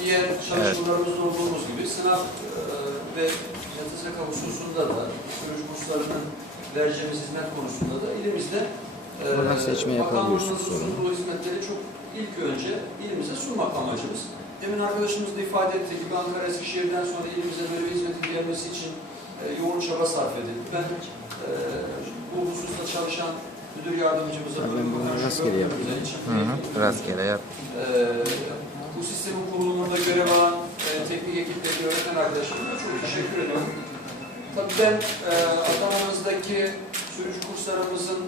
Diğer çalışmalarımızda olduğumuz gibi sınav e, ve yatızlık hususunda da proje kurslarının vereceğimiz hizmet konusunda da ilimizde e, Buradan seçme yapabiliyorsunuz bakanlığımızın sorun. sunduğu hizmetleri çok ilk önce ilimize sunmak amacımız. Demin arkadaşımız da ifade ettiği gibi Ankara Eskişehir'den sonra ilimize böyle bir hizmetin gelmesi için e, yoğun çaba sarf edildi. Ben e, bu hususta çalışan müdür yardımcımıza, Ben bölüm bakan rastgele şoförlerimize, yapayım. ilçe Hı hı, rastgele yap. ee, teşekkür ediyorum. Tabii ben e, Adana'mızdaki sürücü kurslarımızın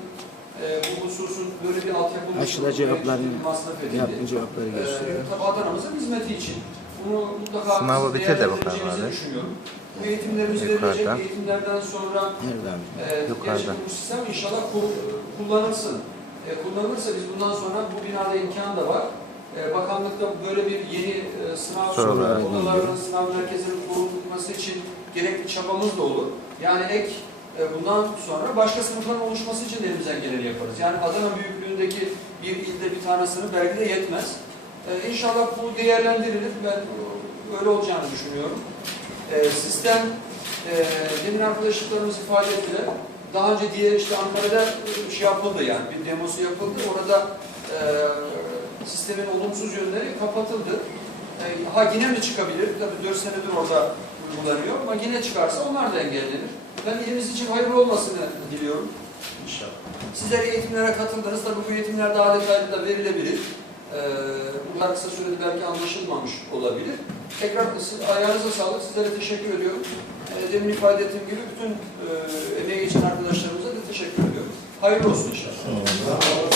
e, bu hususun böyle bir altyapı Aşıda oluşturulması, cevaplarını. Yaptığın cevapları E, gösteriyor. tabii Adana'mızın hizmeti için. Bunu mutlaka Sınavı bitir de bakalım değerlendireceğinizi abi. düşünüyorum. Bu eğitimlerimiz Yukarıda. verilecek eğitimlerden sonra Nerede abi? e, Yukarıda. bu sistem inşallah ku- kullanılsın. E, kullanılırsa biz bundan sonra bu binada imkan da var. E, bakanlıkta böyle bir yeni e, sınav Sorular odalarının, sınav merkezinin kurulması için gerekli çabamız da olur. Yani ek e, bundan sonra başka sınıfların oluşması için de elimizden geleni yaparız. Yani Adana büyüklüğündeki bir ilde bir tane sınıf belki de yetmez. E, inşallah bu değerlendirilir. Ben öyle olacağını düşünüyorum. E, sistem e, demin arkadaşlıklarımız ifade ettiler. Daha önce diğer işte Ankara'da şey yapıldı yani bir demosu yapıldı. Orada e, sistemin olumsuz yönleri kapatıldı. E, ha yine mi çıkabilir? Tabii 4 senedir orada uygulanıyor ama yine çıkarsa onlar da engellenir. Ben ilimiz için hayırlı olmasını diliyorum. İnşallah. Sizler eğitimlere katıldınız. Tabii bu eğitimler daha detaylı da verilebilir. E, bunlar kısa sürede belki anlaşılmamış olabilir. Tekrar siz, ayağınıza sağlık. Sizlere teşekkür ediyorum. E, demin ifade ettiğim gibi bütün e, emeği geçen arkadaşlarımıza da teşekkür ediyorum. Hayırlı olsun inşallah.